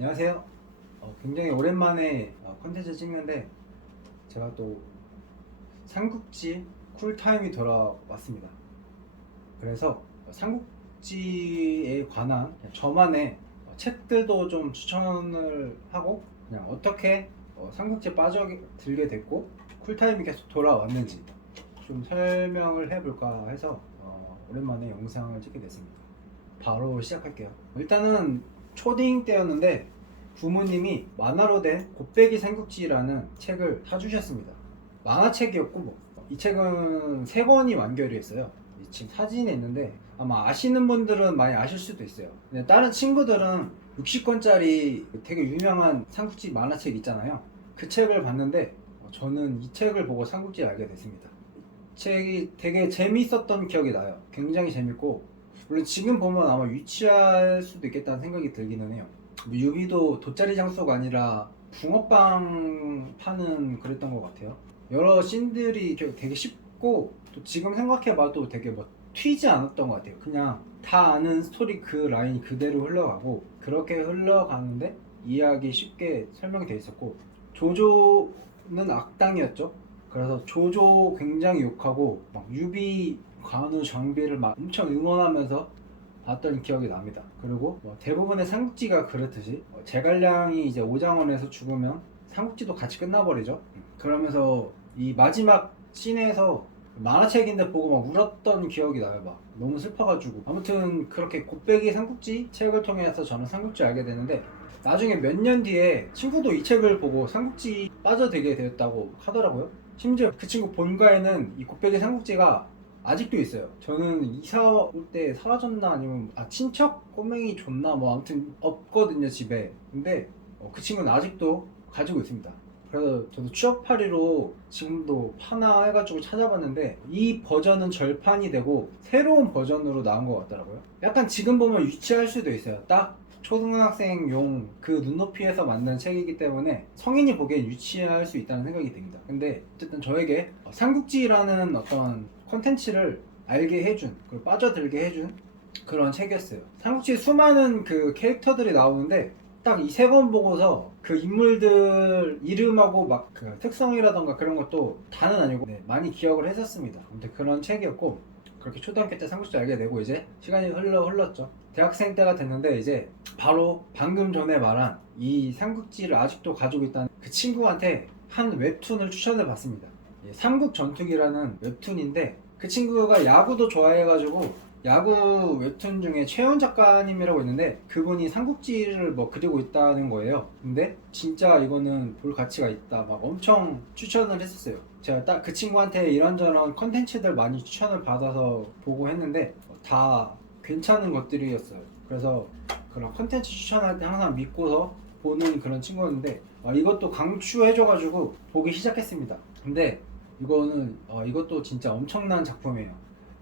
안녕하세요. 굉장히 오랜만에 컨텐츠 찍는데 제가 또 삼국지 쿨타임이 돌아왔습니다. 그래서 삼국지에 관한 저만의 책들도 좀 추천을 하고 그냥 어떻게 삼국지에 빠져들게 됐고 쿨타임이 계속 돌아왔는지 좀 설명을 해볼까 해서 오랜만에 영상을 찍게 됐습니다. 바로 시작할게요. 일단은 초딩 때였는데 부모님이 만화로 된 곱빼기 삼국지라는 책을 사주셨습니다. 만화책이었고 이 책은 3권이 완결이 했어요. 지금 사진에 있는데 아마 아시는 분들은 많이 아실 수도 있어요. 근데 다른 친구들은 60권짜리 되게 유명한 삼국지 만화책 있잖아요. 그 책을 봤는데 저는 이 책을 보고 삼국지를 알게 됐습니다. 책이 되게 재밌었던 기억이 나요. 굉장히 재밌고 물론 지금 보면 아마 유치할 수도 있겠다는 생각이 들기는 해요. 유비도 돗자리 장소가 아니라 붕어빵 파는 그랬던 것 같아요. 여러 씬들이 되게 쉽고 또 지금 생각해봐도 되게 튀지 않았던 것 같아요. 그냥 다 아는 스토리 그 라인이 그대로 흘러가고 그렇게 흘러가는데 이해하기 쉽게 설명이 돼 있었고 조조는 악당이었죠. 그래서 조조 굉장히 욕하고 막 유비 관우 정비를 막 엄청 응원하면서 봤던 기억이 납니다. 그리고 대부분의 삼국지가 그렇듯이 제갈량이 이제 오장원에서 죽으면 삼국지도 같이 끝나버리죠. 그러면서 이 마지막 씬에서 만화책인데 보고 막 울었던 기억이 나요. 막 너무 슬퍼가지고 아무튼 그렇게 곱빼기 삼국지 책을 통해서 저는 삼국지 알게 되는데 나중에 몇 년 뒤에 친구도 이 책을 보고 삼국지 빠져들게 되었다고 하더라고요. 심지어 그 친구 본가에는 이 곱빼기 삼국지가 아직도 있어요. 저는 이사 올 때 사라졌나 아니면 친척 꼬맹이 줬나 아무튼 없거든요 집에. 근데 그 친구는 아직도 가지고 있습니다. 그래서 저도 취업팔이로 지금도 파나 해가지고 찾아봤는데 이 버전은 절판이 되고 새로운 버전으로 나온 것 같더라고요. 약간 지금 보면 유치할 수도 있어요. 딱 초등학생용 그 눈높이에서 만든 책이기 때문에 성인이 보기엔 유치할 수 있다는 생각이 듭니다. 근데 어쨌든 저에게 삼국지라는 어떤 컨텐츠를 알게 해준 그리고 빠져들게 해준 그런 책이었어요. 삼국지에 수많은 그 캐릭터들이 나오는데 딱 이 3권 보고서 그 인물들 이름하고 막 그 특성이라던가 그런 것도 다는 아니고 많이 기억을 했었습니다. 아무튼 그런 책이었고 그렇게 초등학교 때 삼국지 알게 되고 이제 시간이 흘렀죠. 대학생 때가 됐는데 이제 바로 방금 전에 말한 이 삼국지를 아직도 가지고 있다는 그 친구한테 한 웹툰을 추천을 받습니다. 삼국전투기라는 웹툰인데 그 친구가 야구도 좋아해가지고 야구 웹툰 중에 최연 작가님이라고 있는데 그분이 삼국지를 그리고 있다는 거예요. 근데 진짜 이거는 볼 가치가 있다 막 엄청 추천을 했었어요. 제가 딱 그 친구한테 이런저런 컨텐츠들 많이 추천을 받아서 보고 했는데 다 괜찮은 것들이었어요. 그래서 그런 컨텐츠 추천할 때 항상 믿고서 보는 그런 친구였는데 이것도 강추해줘가지고 보기 시작했습니다. 근데 이것도 진짜 엄청난 작품이에요.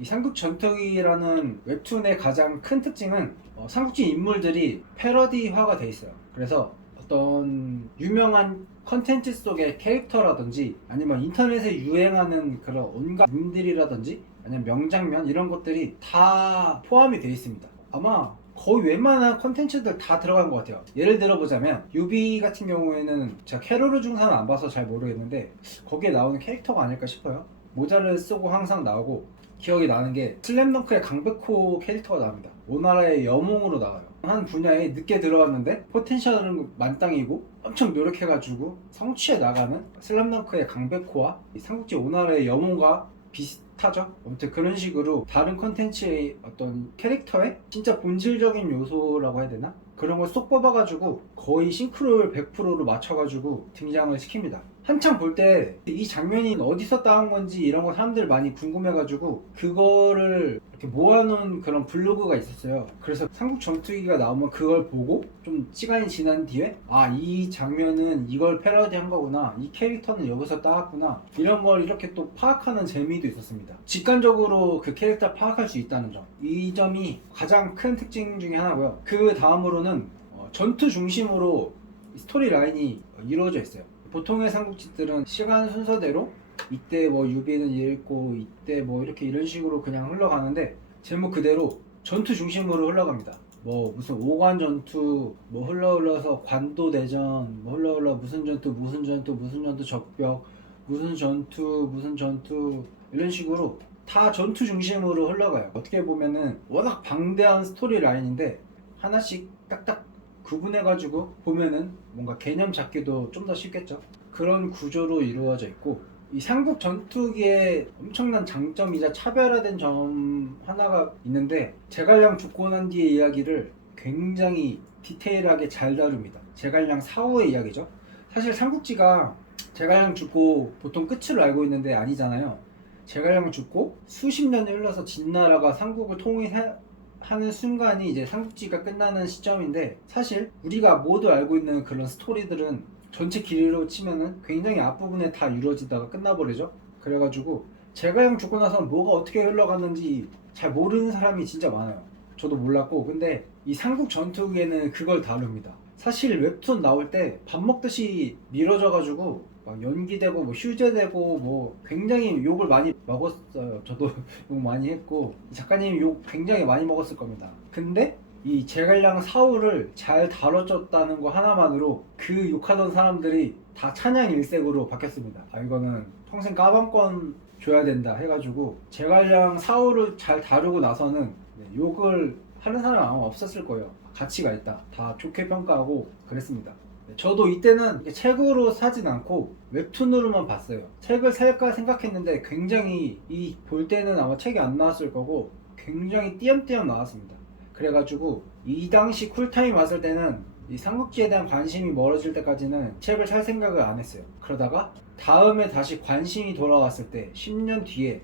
이 삼국전투기라는 웹툰의 가장 큰 특징은 삼국지 인물들이 패러디화가 돼 있어요. 그래서 어떤 유명한 컨텐츠 속의 캐릭터라든지 아니면 인터넷에 유행하는 그런 온갖 밈들이라든지 아니면 명장면 이런 것들이 다 포함이 되어 있습니다. 아마 거의 웬만한 컨텐츠들 다 들어간 것 같아요. 예를 들어보자면 유비 같은 경우에는 제가 캐로르 중사는 안 봐서 잘 모르겠는데 거기에 나오는 캐릭터가 아닐까 싶어요. 모자를 쓰고 항상 나오고 기억이 나는 게 슬램덩크의 강백호 캐릭터가 나옵니다. 오나라의 영웅으로 나와요. 한 분야에 늦게 들어왔는데 포텐셜은 만땅이고 엄청 노력해가지고 성취해 나가는 슬램덩크의 강백호와 이 삼국지 오나라의 영웅과 비슷하죠? 아무튼 그런 식으로 다른 컨텐츠의 어떤 캐릭터의 진짜 본질적인 요소라고 해야 되나? 그런 걸 쏙 뽑아가지고 거의 싱크로율 100%로 맞춰가지고 등장을 시킵니다. 한참 볼 때 이 장면이 어디서 따온 건지 이런 거 사람들 많이 궁금해가지고 그거를 이렇게 모아놓은 그런 블로그가 있었어요. 그래서 삼국전투기가 나오면 그걸 보고 좀 시간이 지난 뒤에 이 장면은 이걸 패러디한 거구나, 이 캐릭터는 여기서 따왔구나, 이런 걸 이렇게 또 파악하는 재미도 있었습니다. 직관적으로 그 캐릭터 파악할 수 있다는 점, 이 점이 가장 큰 특징 중에 하나고요. 그 다음으로는 전투 중심으로 스토리 라인이 이루어져 있어요. 보통의 삼국지들은 시간 순서대로 이때 유비는 이랬고 이때 이렇게 이런 식으로 그냥 흘러가는데 제목 그대로 전투 중심으로 흘러갑니다. 뭐 무슨 오관 전투 뭐 흘러서 관도 대전 뭐 흘러 무슨 전투 무슨 전투 무슨 전투 적벽 무슨 전투 무슨 전투 이런 식으로 다 전투 중심으로 흘러가요. 어떻게 보면은 워낙 방대한 스토리 라인인데 하나씩 딱딱 구분해가지고 보면은 뭔가 개념 잡기도 좀 더 쉽겠죠. 그런 구조로 이루어져 있고, 이 삼국 전투기의 엄청난 장점이자 차별화된 점 하나가 있는데, 제갈량 죽고 난 뒤의 이야기를 굉장히 디테일하게 잘 다룹니다. 제갈량 사후의 이야기죠. 사실 삼국지가 제갈량 죽고 보통 끝을 알고 있는데 아니잖아요. 제갈량 죽고 수십 년이 흘러서 진나라가 삼국을 통일하는 순간이 이제 삼국지가 끝나는 시점인데, 사실 우리가 모두 알고 있는 그런 스토리들은 전체 길이로 치면은 굉장히 앞부분에 다 이루어지다가 끝나버리죠. 그래가지고 제갈량 죽고 나서 뭐가 어떻게 흘러갔는지 잘 모르는 사람이 진짜 많아요. 저도 몰랐고, 근데 이 삼국 전투기에는 그걸 다룹니다. 사실 웹툰 나올 때 밥 먹듯이 미뤄져가지고 막 연기되고 뭐 휴재되고 뭐 굉장히 욕을 많이 먹었어요. 저도 욕 많이 했고 작가님이 욕 굉장히 많이 먹었을 겁니다. 근데 이 제갈량 사후를 잘 다뤄줬다는 거 하나만으로 그 욕하던 사람들이 다 찬양 일색으로 바뀌었습니다. 아, 이거는 평생 까방권 줘야 된다 해가지고 제갈량 사후를 잘 다루고 나서는 욕을 하는 사람 아마 없었을 거예요. 가치가 있다, 다 좋게 평가하고 그랬습니다. 저도 이때는 책으로 사진 않고 웹툰으로만 봤어요. 책을 살까 생각했는데 굉장히 이 볼 때는 아마 책이 안 나왔을 거고 굉장히 띄엄띄엄 나왔습니다. 그래가지고 이 당시 쿨타임 왔을 때는 이 삼국지에 대한 관심이 멀어질 때까지는 책을 살 생각을 안 했어요. 그러다가 다음에 다시 관심이 돌아왔을 때 10년 뒤에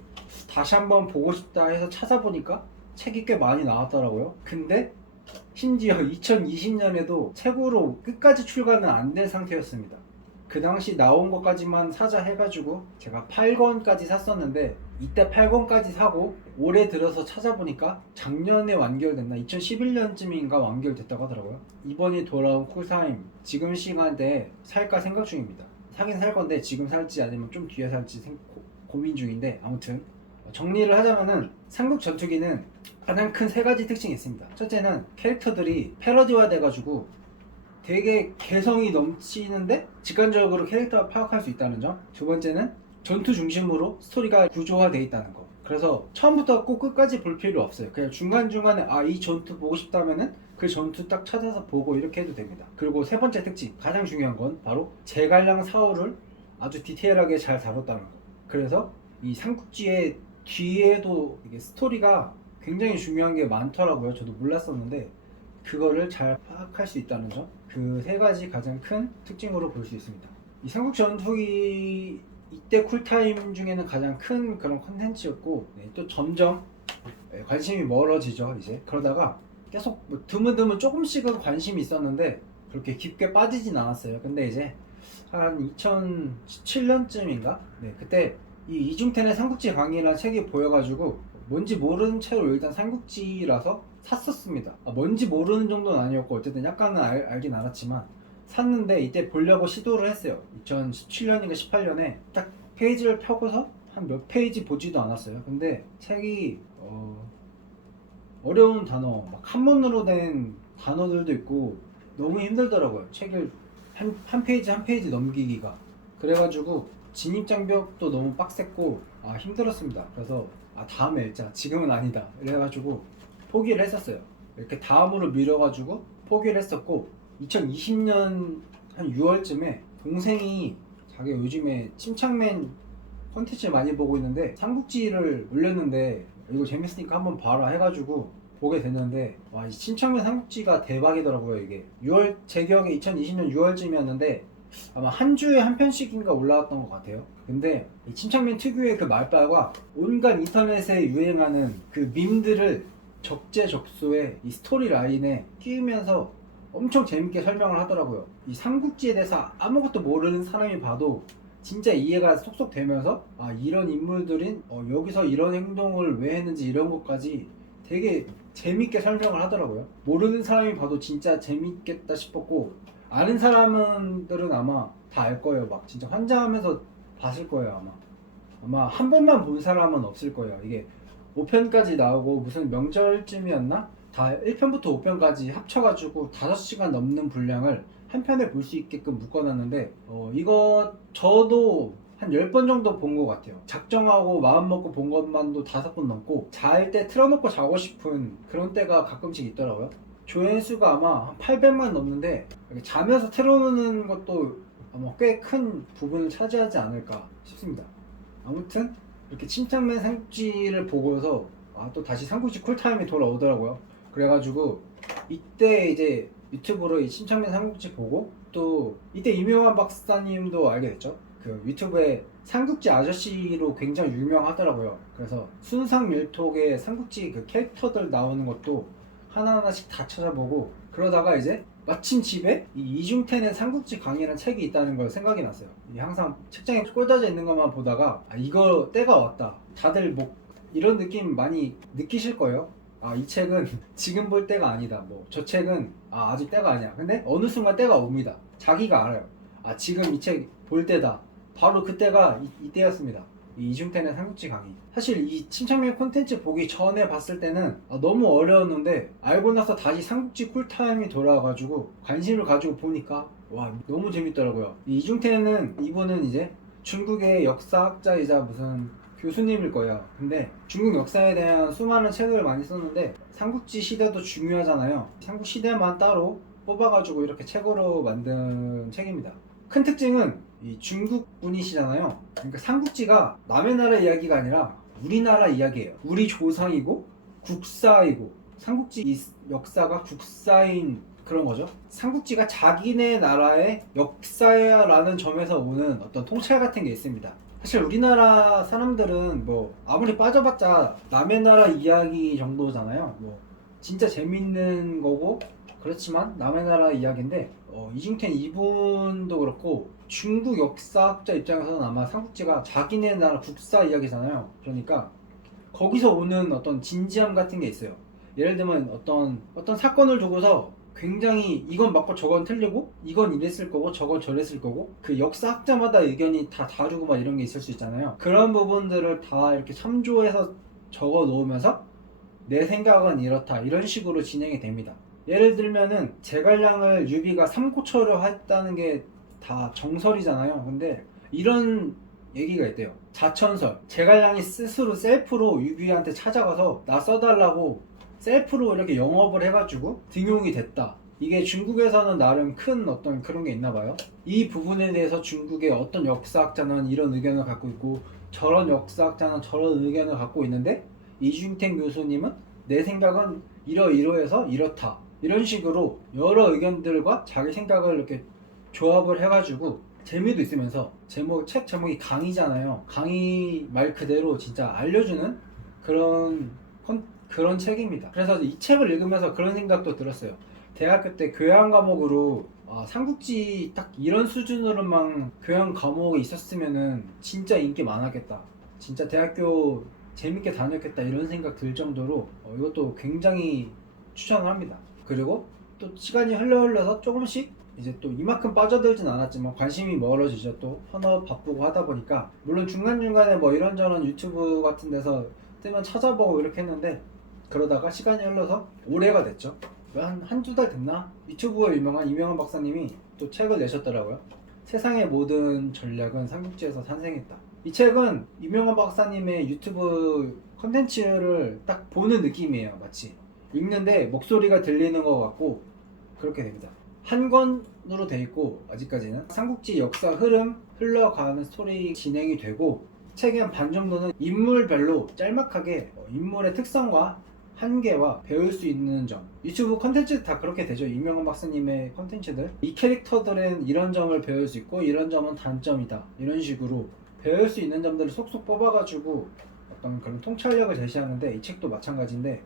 다시 한번 보고 싶다 해서 찾아보니까 책이 꽤 많이 나왔더라고요. 근데 심지어 2020년에도 책으로 끝까지 출간은 안 된 상태였습니다. 그 당시 나온 것까지만 사자 해가지고 제가 8권까지 샀었는데, 이때 8권까지 사고 올해 들어서 찾아보니까 작년에 완결됐나 2011년쯤인가 완결됐다고 하더라고요. 이번에 돌아온 쿨타임 지금 시간대에 살까 생각 중입니다. 사긴 살 건데 지금 살지 아니면 좀 뒤에 살지 고민 중인데, 아무튼 정리를 하자면은 삼국 전투기는 가장 큰 세 가지 특징이 있습니다. 첫째는 캐릭터들이 패러디화 돼가지고 되게 개성이 넘치는데 직관적으로 캐릭터를 파악할 수 있다는 점. 두 번째는 전투 중심으로 스토리가 구조화되어 있다는 거. 그래서 처음부터 꼭 끝까지 볼 필요 없어요. 그냥 중간중간에 이 전투 보고 싶다면은 그 전투 딱 찾아서 보고 이렇게 해도 됩니다. 그리고 세 번째 특징, 가장 중요한 건 바로 제갈량 사후를 아주 디테일하게 잘 다뤘다는 거. 그래서 이 삼국지의 뒤에도 이게 스토리가 굉장히 중요한 게 많더라고요. 저도 몰랐었는데 그거를 잘 파악할 수 있다는 점, 그 세 가지 가장 큰 특징으로 볼 수 있습니다. 이 삼국 전투기 이때 쿨타임 중에는 가장 큰 그런 컨텐츠였고, 또 점점 관심이 멀어지죠. 이제 그러다가 계속 뭐 드문드문 조금씩은 관심이 있었는데 그렇게 깊게 빠지진 않았어요. 근데 이제 한 2017년쯤인가 그때 이 이중텐의 삼국지 강의라는 책이 보여가지고 뭔지 모르는 채로 일단 삼국지라서 샀었습니다. 뭔지 모르는 정도는 아니었고 어쨌든 약간은 알긴 알았지만 샀는데, 이때 보려고 시도를 했어요. 2017년인가 18년에 딱 페이지를 펴고서 한 몇 페이지 보지도 않았어요. 근데 책이 어려운 단어, 막 한문으로 된 단어들도 있고 너무 힘들더라고요. 책을 한 페이지 한 페이지 넘기기가. 그래가지고 진입장벽도 너무 빡셌고 힘들었습니다. 그래서 다음에 읽자, 지금은 아니다 이래가지고 포기를 했었어요. 이렇게 다음으로 미뤄가지고 포기를 했었고, 2020년 한 6월쯤에 동생이 자기 요즘에 침착맨 컨텐츠 많이 보고 있는데 삼국지를 올렸는데 이거 재밌으니까 한번 봐라 해가지고 보게 됐는데, 이 침착맨 삼국지가 대박이더라고요. 이게 제 기억에 2020년 6월쯤이었는데 아마 한 주에 한 편씩인가 올라왔던 것 같아요. 근데 이 침착맨 특유의 그 말빨과 온갖 인터넷에 유행하는 그 밈들을 적재적소에 이 스토리 라인에 끼우면서 엄청 재밌게 설명을 하더라고요. 이 삼국지에 대해서 아무것도 모르는 사람이 봐도 진짜 이해가 쏙쏙 되면서 이런 인물들인 여기서 이런 행동을 왜 했는지 이런 것까지 되게 재밌게 설명을 하더라고요. 모르는 사람이 봐도 진짜 재밌겠다 싶었고, 아는 사람들은 아마 다 알 거예요. 막 진짜 환장하면서 봤을 거예요. 아마 한 번만 본 사람은 없을 거예요. 이게 5편까지 나오고 무슨 명절쯤이었나? 다 1편부터 5편까지 합쳐가지고 5시간 넘는 분량을 한 편에 볼 수 있게끔 묶어놨는데 이거 저도 한 10번 정도 본 것 같아요. 작정하고 마음먹고 본 것만도 5번 넘고 잘 때 틀어놓고 자고 싶은 그런 때가 가끔씩 있더라고요. 조회수가 아마 한 800만 넘는데 자면서 틀어놓는 것도 아마 꽤 큰 부분을 차지하지 않을까 싶습니다. 아무튼 이렇게 침착맨 삼국지를 보고서 또 다시 삼국지 쿨타임이 돌아오더라고요. 그래가지고 이때 이제 유튜브로 이 침착맨 삼국지 보고 또 이때 이명환 박사님도 알게 됐죠. 그 유튜브에 삼국지 아저씨로 굉장히 유명하더라고요. 그래서 순상밀톡에 삼국지 그 캐릭터들 나오는 것도 하나하나씩 다 찾아보고 그러다가 이제 마침 집에 이 이중텐의 삼국지 강의라는 책이 있다는 걸 생각이 났어요. 항상 책장에 꽂아져 있는 것만 보다가 이거 때가 왔다. 다들 뭐 이런 느낌 많이 느끼실 거예요. 이 책은 지금 볼 때가 아니다. 뭐 저 책은 아직 때가 아니야. 근데 어느 순간 때가 옵니다. 자기가 알아요. 지금 이 책 볼 때다. 바로 그때가 이때였습니다. 이 이중텐의 삼국지 강의. 사실 이 침착맨 콘텐츠 보기 전에 봤을 때는 너무 어려웠는데 알고 나서 다시 삼국지 쿨타임이 돌아와가지고 관심을 가지고 보니까 와 너무 재밌더라고요. 이 이중텐은 이분은 이제 중국의 역사학자이자 무슨 교수님일 거예요. 근데 중국 역사에 대한 수많은 책을 많이 썼는데 삼국지 시대도 중요하잖아요. 삼국 시대만 따로 뽑아가지고 이렇게 책으로 만든 책입니다. 큰 특징은 이 중국 분이시잖아요. 그러니까 삼국지가 남의 나라 이야기가 아니라 우리나라 이야기예요. 우리 조상이고 국사이고 삼국지 역사가 국사인 그런 거죠. 삼국지가 자기네 나라의 역사라는 점에서 오는 어떤 통찰 같은 게 있습니다. 사실 우리나라 사람들은 뭐 아무리 빠져봤자 남의 나라 이야기 정도잖아요. 뭐 진짜 재밌는 거고 그렇지만 남의 나라 이야기인데 이중텐 이분도 그렇고 중국 역사학자 입장에서는 아마 삼국지가 자기네 나라 국사 이야기잖아요. 그러니까 거기서 오는 어떤 진지함 같은 게 있어요. 예를 들면 어떤 사건을 두고서 굉장히 이건 맞고 저건 틀리고 이건 이랬을 거고 저건 저랬을 거고 그 역사학자마다 의견이 다 다르고 막 이런 게 있을 수 있잖아요. 그런 부분들을 다 이렇게 참조해서 적어 놓으면서 내 생각은 이렇다 이런 식으로 진행이 됩니다. 예를 들면은 제갈량을 유비가 삼고초려 했다는 게 다 정설이잖아요. 근데 이런 얘기가 있대요. 자천설. 제갈량이 스스로 셀프로 유비한테 찾아가서 나 써달라고 셀프로 이렇게 영업을 해가지고 등용이 됐다. 이게 중국에서는 나름 큰 어떤 그런 게 있나 봐요. 이 부분에 대해서 중국의 어떤 역사학자는 이런 의견을 갖고 있고 저런 역사학자는 저런 의견을 갖고 있는데 이중택 교수님은 내 생각은 이러이러해서 이렇다. 이런 식으로 여러 의견들과 자기 생각을 이렇게 조합을 해가지고 재미도 있으면서 책 제목이 강의잖아요. 강의 말 그대로 진짜 알려주는 그런 책입니다. 그래서 이 책을 읽으면서 그런 생각도 들었어요. 대학교 때 교양 과목으로 삼국지 딱 이런 수준으로만 교양 과목이 있었으면은 진짜 인기 많았겠다. 진짜 대학교 재밌게 다녔겠다 이런 생각 들 정도로 이것도 굉장히 추천을 합니다. 그리고 또 시간이 흘러서 조금씩 이제 또 이만큼 빠져들진 않았지만 관심이 멀어지죠. 또 현업 바쁘고 하다 보니까 물론 중간중간에 뭐 이런저런 유튜브 같은 데서 뜨면 찾아보고 이렇게 했는데 그러다가 시간이 흘러서 올해가 됐죠. 한두 달 됐나? 유튜브에 유명한 이명환 박사님이 또 책을 내셨더라고요. 세상의 모든 전략은 삼국지에서 탄생했다. 이 책은 이명환 박사님의 유튜브 컨텐츠를 딱 보는 느낌이에요. 마치 읽는데 목소리가 들리는 것 같고 그렇게 됩니다. 한 권으로 돼 있고 아직까지는 삼국지 역사 흐름 흘러가는 스토리 진행이 되고 책의 한 반 정도는 인물별로 짤막하게 인물의 특성과 한계와 배울 수 있는 점. 유튜브 컨텐츠 다 그렇게 되죠. 이명환 박사님의 컨텐츠들 이 캐릭터들은 이런 점을 배울 수 있고 이런 점은 단점이다 이런 식으로 배울 수 있는 점들을 속속 뽑아가지고 어떤 그런 통찰력을 제시하는데 이 책도 마찬가지인데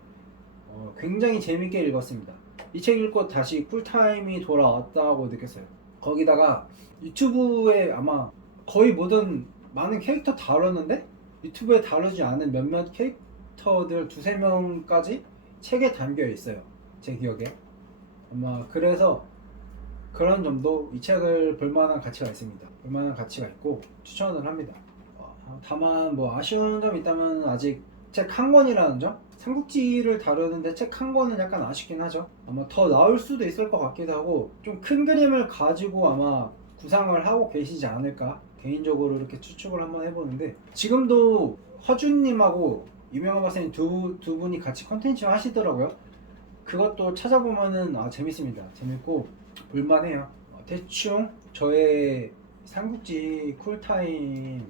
굉장히 재밌게 읽었습니다. 이 책 읽고 다시 쿨타임이 돌아왔다고 느꼈어요. 거기다가 유튜브에 아마 거의 모든 많은 캐릭터 다뤘는데 유튜브에 다루지 않은 몇몇 캐릭터들 2~3명까지 책에 담겨 있어요. 제 기억에. 아마 그래서 그런 점도 이 책을 볼만한 가치가 있습니다. 볼만한 가치가 있고 추천을 합니다. 다만 뭐 아쉬운 점이 있다면 아직 책 한 권이라는 점? 삼국지를 다루는데 책 한 권은 약간 아쉽긴 하죠. 아마 더 나올 수도 있을 것 같기도 하고 좀 큰 그림을 가지고 아마 구상을 하고 계시지 않을까 개인적으로 이렇게 추측을 한번 해보는데, 지금도 허준님하고 유명한 박사님 두 분이 같이 컨텐츠 하시더라고요. 그것도 찾아보면은 재밌습니다. 재밌고 볼만해요. 대충 저의 삼국지 쿨타임에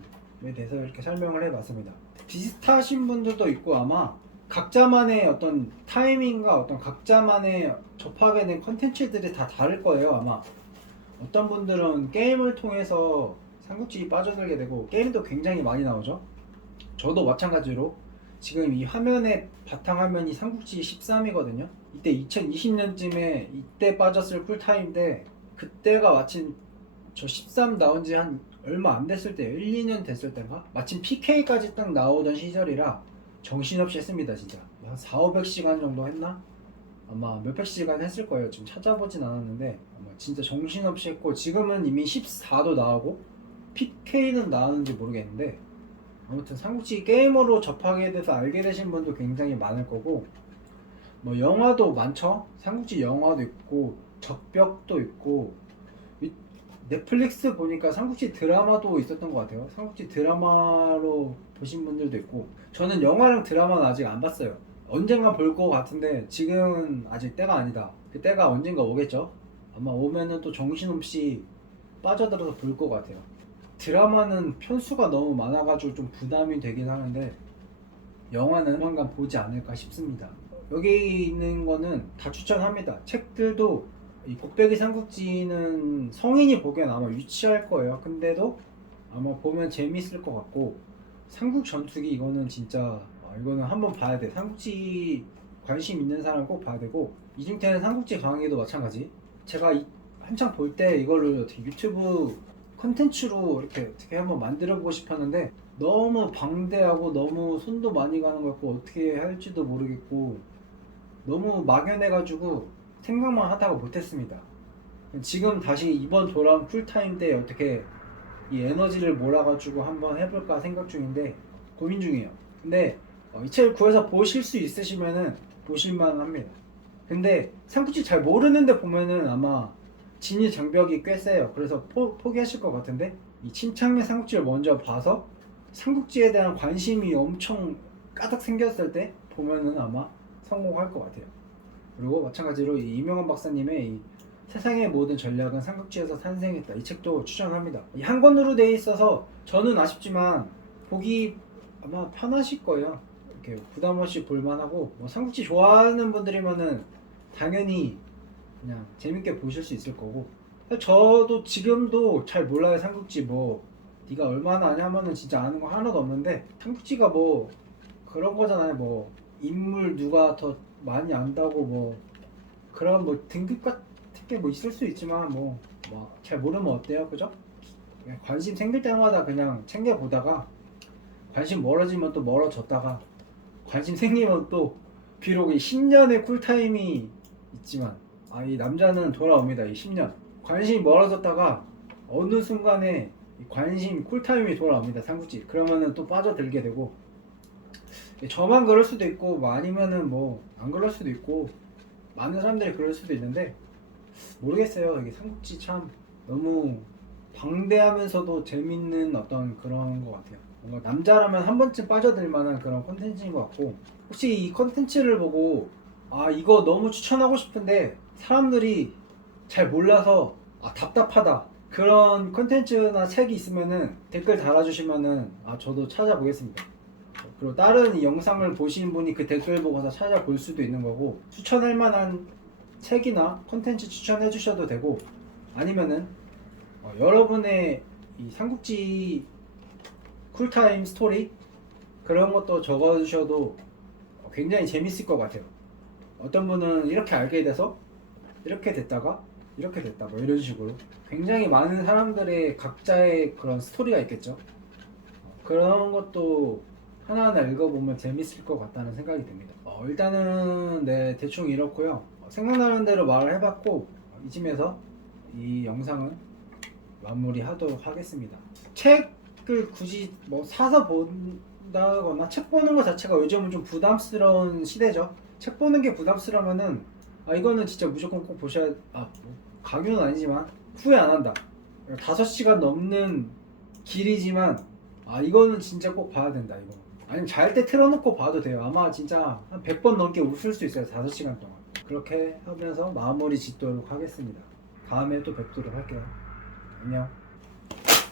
대해서 이렇게 설명을 해봤습니다. 비슷하신 분들도 있고 아마 각자만의 어떤 타이밍과 어떤 각자만의 접하게 된 컨텐츠들이 다 다를 거예요. 아마 어떤 분들은 게임을 통해서 삼국지 빠져들게 되고, 게임도 굉장히 많이 나오죠. 저도 마찬가지로 지금 이 화면에 바탕화면이 삼국지 13이거든요. 이때 2020년쯤에 이때 빠졌을 쿨타임인데, 그때가 마침 저 13 나온 지 한 얼마 안 됐을 때, 1, 2년 됐을 때인가? 마침 PK까지 딱 나오던 시절이라 정신없이 했습니다. 진짜 한 4,500시간 정도 했나? 아마 몇백 시간 했을 거예요. 지금 찾아보진 않았는데 아마 진짜 정신없이 했고, 지금은 이미 14도 나오고 PK는 나왔는지 모르겠는데, 아무튼 삼국지 게임으로 접하게 돼서 알게 되신 분도 굉장히 많을 거고, 뭐 영화도 많죠. 삼국지 영화도 있고 적벽도 있고, 넷플릭스 보니까 삼국지 드라마도 있었던 것 같아요. 삼국지 드라마로 보신 분들도 있고, 저는 영화랑 드라마는 아직 안 봤어요. 언젠가 볼 것 같은데 지금은 아직 때가 아니다. 그 때가 언젠가 오겠죠. 아마 오면은 또 정신없이 빠져들어서 볼 것 같아요. 드라마는 편수가 너무 많아가지고 좀 부담이 되긴 하는데, 영화는 조만간 보지 않을까 싶습니다. 여기 있는 거는 다 추천합니다. 책들도 이 곱빼기 삼국지는 성인이 보기엔 아마 유치할 거예요. 근데도 아마 보면 재밌을 것 같고, 삼국 전투기 이거는 진짜 이거는 한번 봐야 돼. 삼국지 관심 있는 사람 꼭 봐야 되고, 이중태는 삼국지 강의도 마찬가지. 제가 한창 볼 때 이거를 어떻게 유튜브 컨텐츠로 이렇게 어떻게 한번 만들어 보고 싶었는데, 너무 방대하고 너무 손도 많이 가는 것 같고 어떻게 할지도 모르겠고 너무 막연해가지고 생각만 하다가 못했습니다. 지금 다시 이번 돌아온 쿨타임 때 어떻게 이 에너지를 몰아가지고 한번 해볼까 생각 중인데 고민 중이에요. 근데 이 책을 구해서 보실 수 있으시면은 보실만 합니다. 근데 삼국지 잘 모르는데 보면은 아마 진위 장벽이 꽤 세요. 그래서 포기하실 것 같은데, 이 침착맨 삼국지를 먼저 봐서 삼국지에 대한 관심이 엄청 가득 생겼을 때 보면은 아마 성공할 것 같아요. 그리고 마찬가지로 이 이명환 박사님의 이 세상의 모든 전략은 삼국지에서 탄생했다, 이 책도 추천합니다. 이 한 권으로 돼 있어서 저는 아쉽지만 보기 아마 편하실 거예요. 이렇게 부담 없이 볼만하고, 뭐 삼국지 좋아하는 분들이면은 당연히 그냥 재밌게 보실 수 있을 거고, 저도 지금도 잘 몰라요. 삼국지 뭐 네가 얼마나 아냐면은 진짜 아는 거 하나도 없는데, 삼국지가 뭐 그런 거잖아요. 뭐 인물 누가 더 많이 안다고 뭐 그런 뭐 등급 같은 게 뭐 있을 수 있지만 뭐 잘 모르면 어때요, 그죠? 그냥 관심 생길 때마다 그냥 챙겨 보다가 관심 멀어지면 또 멀어졌다가 관심 생기면 또 비록 이 10년의 쿨타임이 있지만 이 남자는 돌아옵니다. 이 10년 관심이 멀어졌다가 어느 순간에 이 관심 쿨타임이 돌아옵니다. 삼국지. 그러면은 또 빠져들게 되고, 저만 그럴 수도 있고 뭐 아니면은 뭐 안 그럴 수도 있고 많은 사람들이 그럴 수도 있는데 모르겠어요. 이게 삼국지 참 너무 방대하면서도 재밌는 어떤 그런 것 같아요. 뭔가 남자라면 한 번쯤 빠져들 만한 그런 콘텐츠인 것 같고, 혹시 이 콘텐츠를 보고 이거 너무 추천하고 싶은데 사람들이 잘 몰라서 답답하다, 그런 콘텐츠나 책이 있으면은 댓글 달아주시면은 저도 찾아보겠습니다. 그리고 다른 이 영상을 보신 분이 그 댓글 보고서 찾아볼 수도 있는 거고, 추천할 만한 책이나 콘텐츠 추천해 주셔도 되고, 아니면은 여러분의 이 삼국지 쿨타임 스토리 그런 것도 적어 주셔도 굉장히 재밌을 것 같아요. 어떤 분은 이렇게 알게 돼서 이렇게 됐다가 이렇게 됐다 뭐 이런 식으로 굉장히 많은 사람들의 각자의 그런 스토리가 있겠죠. 그런 것도 하나하나 읽어보면 재밌을 것 같다는 생각이 듭니다. 일단은 대충 이렇고요. 생각나는 대로 말을 해봤고 이쯤에서 이 영상은 마무리하도록 하겠습니다. 책을 굳이 뭐 사서 보는 본다거나 책 보는 것 자체가 요즘은 좀 부담스러운 시대죠. 책 보는 게 부담스러우면은 이거는 진짜 무조건 꼭 보셔야 뭐, 강요는 아니지만 후회 안 한다. 5시간 넘는 길이지만 이거는 진짜 꼭 봐야 된다 이거. 아니면 잘 때 틀어놓고 봐도 돼요. 아마 진짜 한 100번 넘게 웃을 수 있어요. 5시간 동안. 그렇게 하면서 마무리 짓도록 하겠습니다. 다음에 또 뵙도록 할게요. 안녕.